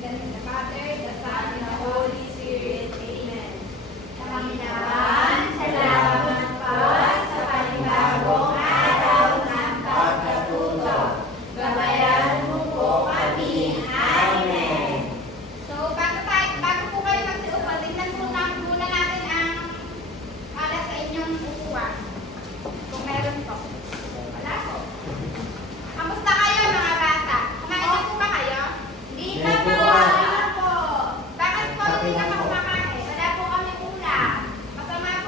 the name of the Father, the Son, and the Holy Spirit. Amen. Panginoon, salamat po sa panibagong araw ng pagkatuto. Gabayan mo po kami. Amen. So, bago po kayo magsiupo, tingnan muna natin ang alat sa inyong upuan. Kung meron po. Wala po. Kamusta kayo mga bata? Kumain na po ba kayo? Hindi pa po. Wala po. Bakit po hindi na kumakain? Wala po kami ulam. Masama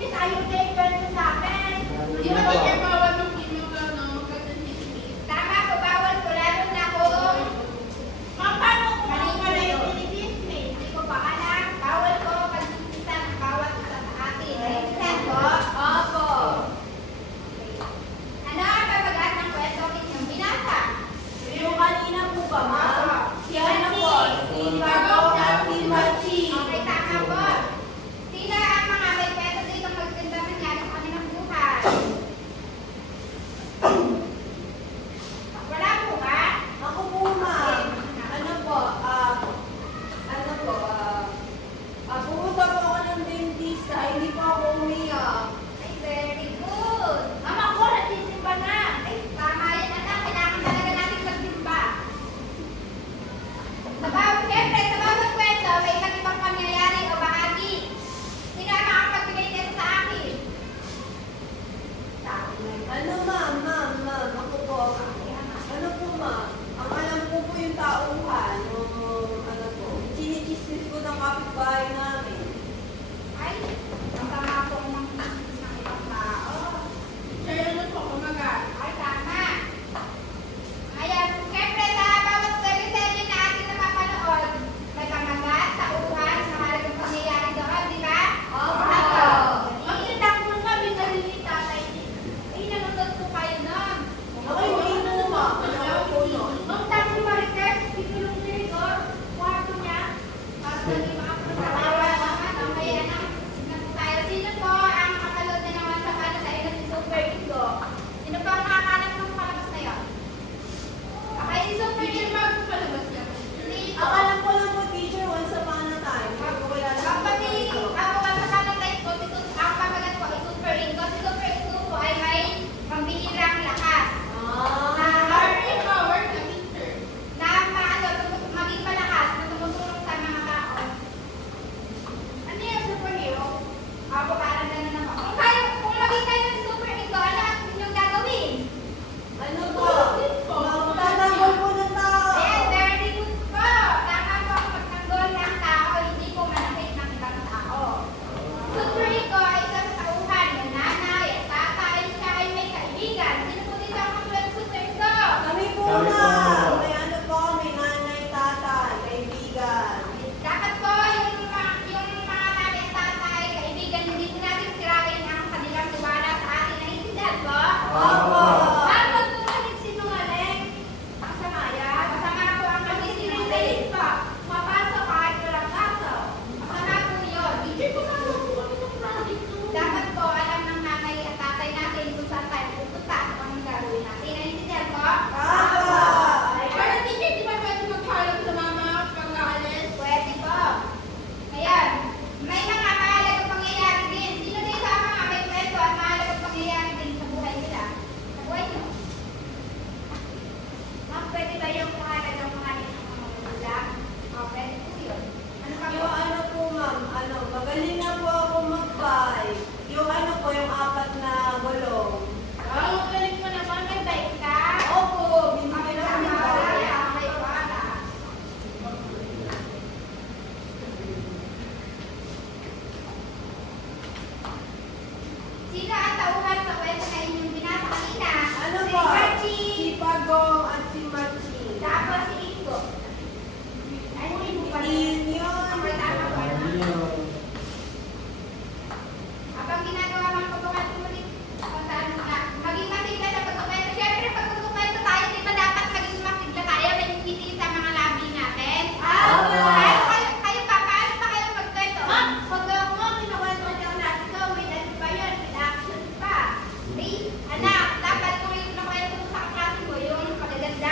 Miss, ayaw na i-kwento sa akin. Di ba teacher bawal magkasensismis? Tama ko, bawal ko. Lalo na kung Ma'am, paano kung mali ako ko na pala yung yung tinismis. Hindi ko pa alam. Bawal ko pag-isisa ng bawat isa sa atin. Naiintindihan ko? Opo. Ano ang kabagat ng kwento ninyong binasa? Yung kanina po ba, ma'am? Si ano po? Si Bagong Bagong at si Machi. Okay, tama po. Sino ang mga may kwento dito maganda nangyari sa kanilang buhay? Wala po ba? Ako po, ma'am. Ano po? Pumunta po ako ng dentista. Hindi po ako umiyak. Ay, very good. Mama ko, nagsisimba na. Ay, tama yan, anak. Kailangan talaga natin magsimba. Siyempre, sa bawat kwento, may iba't ibang pangyayari o bahagi. Sino ang makapagbigay dito sa akin? Sa akin na yun. Ano, ma'am? Ako po. Ano po, ma'am? Ang alam ko po yung tauhan. Ano po? Chinichismis ko ng kapitbahay namin. Ay, ang tama po ng ibang tao. Teacher, ano po, kumagat? Ay, tama. Ayan, siyempre sa bawat serye-serye na ating napapanood, may pamagat, tauhan, mahalagang pangyayari doon, di ba? Opo. Ang tinakbol kami, narinig tatay. Ay, nanonood po kayo nun. Ako hindi po, ma'am. Ano po, no? Nung taxi Marites, pitulong dito, kwarto niya, para hindi makapagpatawa. Mamaya na, tignan po tayo. Sino po ang makapanood na naman sa paano sa ina si Super Ingo? Sino po ang nakakanap ng palabas na yun? Okay, si Super Teacher, Ingo. bago palabas niya. Hindi po. Ang alam ko lang po, teacher, once upon a time. Hindi ko kilala Ang po pati, ito. ang mga kakanatay ko, ang pamagat ko ay Super Ingo. Si Super Ingo po ay may pambihirang lakas. Harry Howard, the teacher. Na maging malakas na tumutulong sa mga tao. Ano yung superhero? Ako parang gano'n naman. Kung maging kayo ng superhero, ano ang inyong gagawin? Ano po? Magtatanggol po ng tao. Ayan, very good po. Tama po ang magtanggol ng tao, hindi po manakit ng ibang tao. Superhero ay isang tauhan ng nanay at tatay, siya ay may kaibigan. Sino po dito ang katulad ng superhero? Kami po, Kami po. ma'am. May ano po, may nanay, tatay, kaibigan. Dapat po yung mga nanay at tatay, kaibigan, hindi po natin sirain ang kanilang tiwala sa atin. Naiintindihan po? Opo. Bakit po kami sinungaling? Masama yan? Masama po ang kami sinungaling po. Mapasok kahit walang kaso. Masama po yun. Teacher, gumagawa po kami ng project no? Dapat po alam ng nanay at tatay natin kung saan tayo pupunta at kung anong gagawin natin. Naiintindihan po? Opo. Pero teacher, di ba pwede magpaalam sa mama pag aalis? Pwede po. Ngayon, may mga mahalagang pangyayari din. Sino dito ang mga may kwento at mahalagang pangyayari din sa buhay nila? Sa buhay nyo? Ma'am, pwede ba yung mahalagang pangyayari ng mga magulang? O, pwede po yun. Ano pa po? Yung ano po, ma'am, magaling na po ako mag-bike. Yung ano po, yung 4 na gulong. Ang galing mo naman, may bike ka? Opo, binigyan na Tama kami ba? bike. Okay, wala. Sino ang tauhan sa kwento na inyong binasa kanina? Ano Si po? Hachi. Si Pagong at si Machi. Tapos si Ingo. Ay, hindi mo pala. Yun yun. Okay, tama ba? Ayun. Habang ginagawa mo ang pagkukwento, saan ka? Maging masigla sa pagkukwento. Siyempre, pag pagkukwento tayo, di ba dapat maging masigla tayo? May ngiti sa mga labi natin. Kayo pa, paano pa kayo magkwento? Ma'am, pag mo, kinukwento niyo natin ko, may ano pa yun, may action pa. Okay? Anak, dapat kung yung kinukwento mo sa kaklase mo, yung magaganda,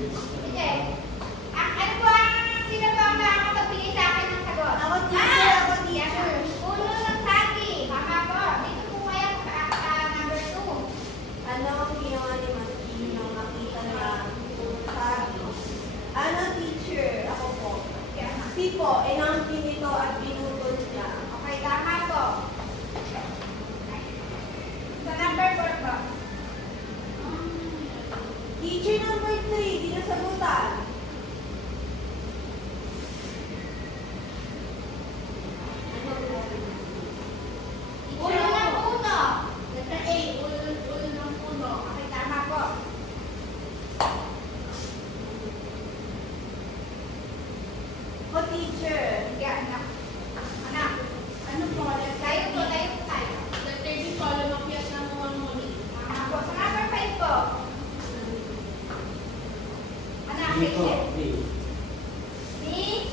Sige. Ano po sino po ang makakapagbigay sa akin ng sagot? Ako, teacher. Ako, Yan. teacher. Puno ng saging. Tama po. Dito po kayo number 2. Ano ang ginawa ni Maski nung nakita na puno sabi? Ano, teacher? Ako po. Si po, inampin nito at pinutol niya. Okay, tama po. Sa number 4 po. Teacher number 3, di nasagutan. Ulo ng puno. Letter A, ulo ng puno. Okay, tama po. O, teacher. Sige, anak. Anak. Ano po? Tayo po tayo. Letter B po, lumakyat ng mga muli. Tama po. Sa number 5 po. Anak, Dito, sige. di. Mix